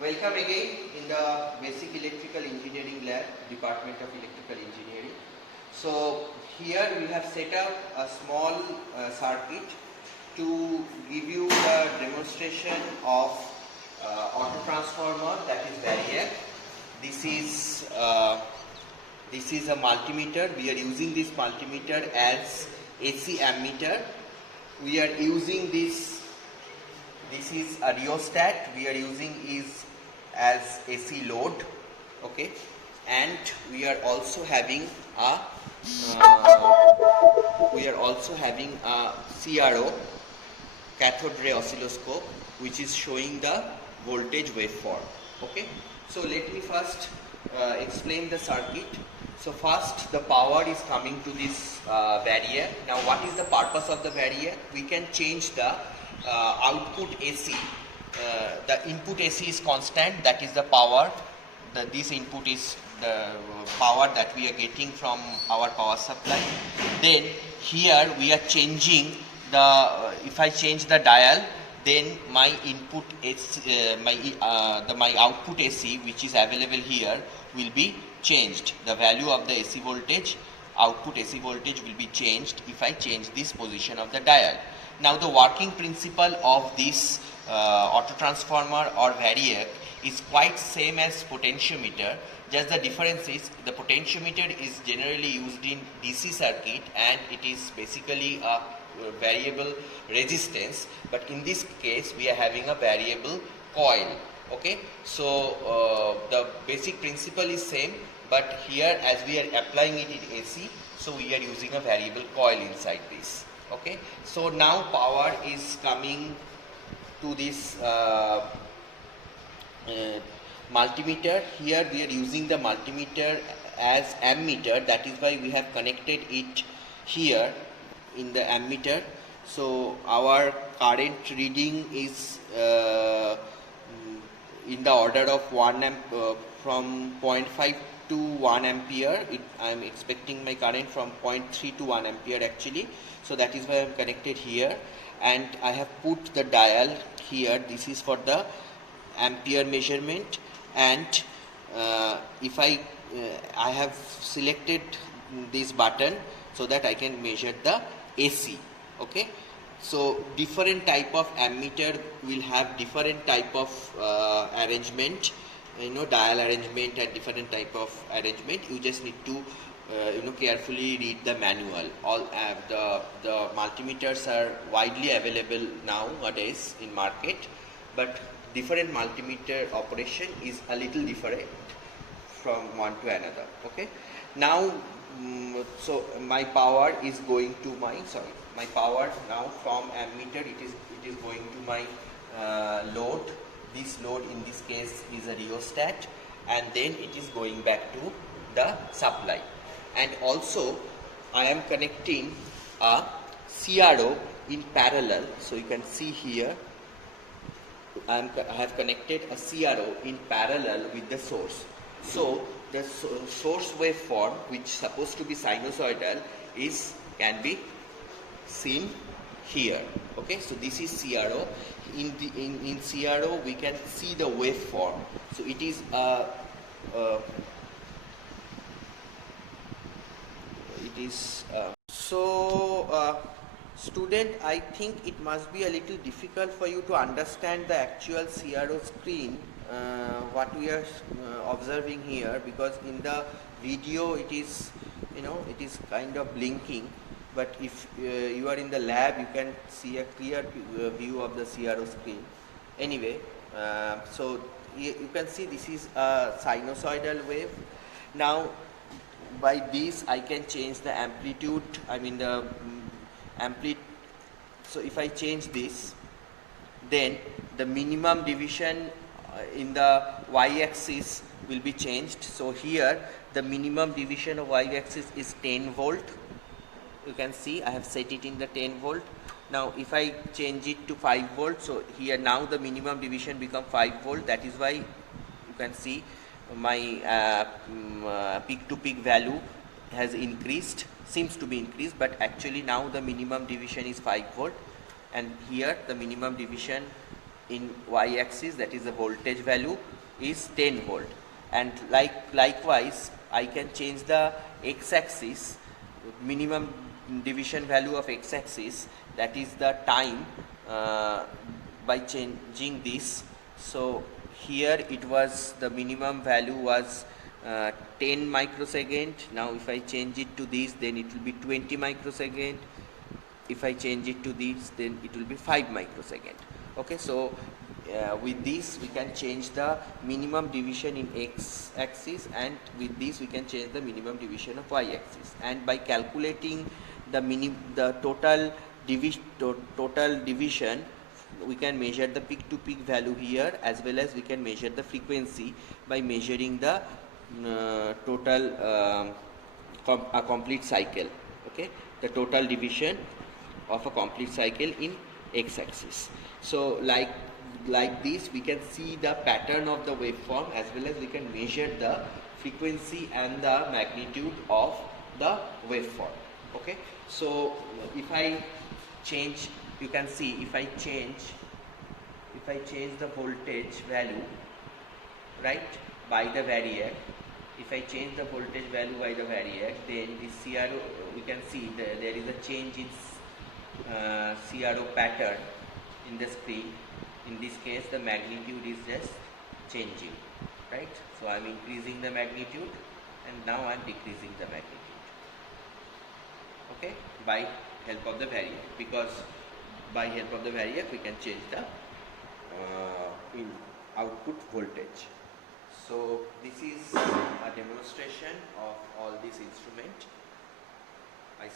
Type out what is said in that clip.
Welcome again in the Basic Electrical Engineering Lab, Department of Electrical Engineering. So here we have set up a small circuit to give you a demonstration of auto transformer, that is variac. This is a multimeter. We are using this multimeter as AC ammeter. We are using this is a rheostat. We are using is as AC load, okay, and we are also having a CRO, cathode ray oscilloscope, which is showing the voltage waveform. Okay, so let me first explain the circuit. So first, the power is coming to this variac. Now what is the purpose of the variac? We can change the output AC. The input AC is constant, that is the power. This input is the power that we are getting from our power supply. Then here we are changing the, if I change the dial, then my input AC, my output AC, which is available here, will be changed. The value of the AC voltage, output AC voltage, will be changed if I change this position of the dial. Now the working principle of this auto transformer or variac is quite same as potentiometer. Just the difference is the potentiometer is generally used in DC circuit and it is basically a variable resistance, but in this case we are having a variable coil. Okay, so the basic principle is same, but here as we are applying it in AC, so we are using a variable coil inside this. Okay, so now power is coming to this multimeter. Here we are using the multimeter as ammeter, that is why we have connected it here in the ammeter. So our current reading is in the order of 1 amp, from 0.5 to 1 ampere. I am expecting my current from 0.3 to 1 ampere actually. So that is why I am connected here, and I have put the dial here. This is for the ampere measurement, and if I have selected this button so that I can measure the AC. Okay, so different type of ammeter will have different type of arrangement, dial arrangement and different type of arrangement. You just need to carefully read the manual. All the multimeters are widely available nowadays in market, but different multimeter operation is a little different from one to another. Okay, now so my power is going to my power now from ammeter, it is going to my load. This load in this case is a rheostat, and then it is going back to the supply. And also I am connecting a CRO in parallel. So you can see here I have connected a CRO in parallel with the source. So the source waveform, which is supposed to be sinusoidal, can be seen here. Okay, so this is CRO. In CRO we can see the waveform. So it is student, I think it must be a little difficult for you to understand the actual CRO screen, what we are observing here, because in the video it is kind of blinking, but if you are in the lab you can see a clear view of the CRO screen. Anyway, so you can see this is a sinusoidal wave. Now by this I can change the amplitude, so if I change this, then the minimum division in the y-axis will be changed. So here the minimum division of y-axis is 10 volt. You can see I have set it in the 10 volt. Now if I change it to 5 volt, so here now the minimum division become 5 volt. That is why you can see my peak to peak value has increased, seems to be increased, but actually now the minimum division is 5 volt, and here the minimum division in y-axis, that is the voltage value, is 10 volt, and likewise I can change the x-axis, minimum division value of x-axis, that is the time, by changing this. So here it was, the minimum value was 10 microsecond. Now if I change it to this, then it will be 20 microsecond. If I change it to this, then it will be 5 microsecond. Okay, so with this we can change the minimum division in x axis, and with this we can change the minimum division of y axis, and by calculating the total division, we can measure the peak to peak value here, as well as we can measure the frequency by measuring the total a complete cycle. Okay, the total division of a complete cycle in x-axis. So like this we can see the pattern of the waveform, as well as we can measure the frequency and the magnitude of the waveform. Okay, so if I change, you can see, if I change the voltage value, right, by the variac, if I change the voltage value by the variac, then the CRO, we can see there is a change in CRO pattern in the screen. In this case the magnitude is just changing, right? So I am increasing the magnitude, and now I am decreasing the magnitude. Okay, by help of the variac, because by help of the variac we can change the in output voltage. So this is a demonstration of all this instrument. I